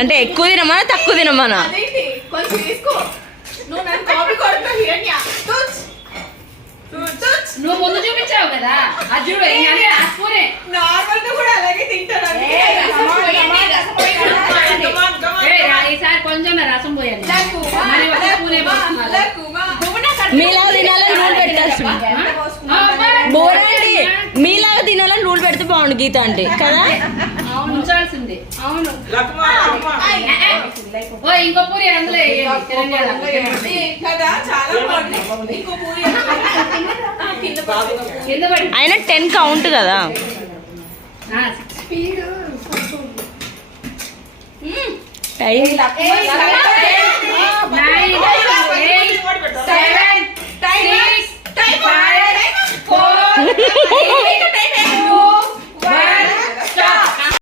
అంటే ఎక్కువ తినమా తక్కువ తినమా? కొంచెం తీసుకో. నువ్వు నన్ను కాపీ కొడుతున్నావు హిరణ్య. నువ్వు ముందు చూపించావు కదా అది చూడు నార్మల్ గా కూడా అలాగే తింటారు. ఈసారి కొంచెం రసం పోయాలి. మీలాగా తినాలని రూల్ పెట్టాల్సింది. మీలాగా తినాలని రూల్ పెడితే బాగుండు గీత అంటే కదా. ఉంచాల్సింది. అవును. ఇంకో పూరి అందులో కదా చాలా బాగుంది. ఇంకో పూరి అయినా 10 కౌంట్ కదా. టైం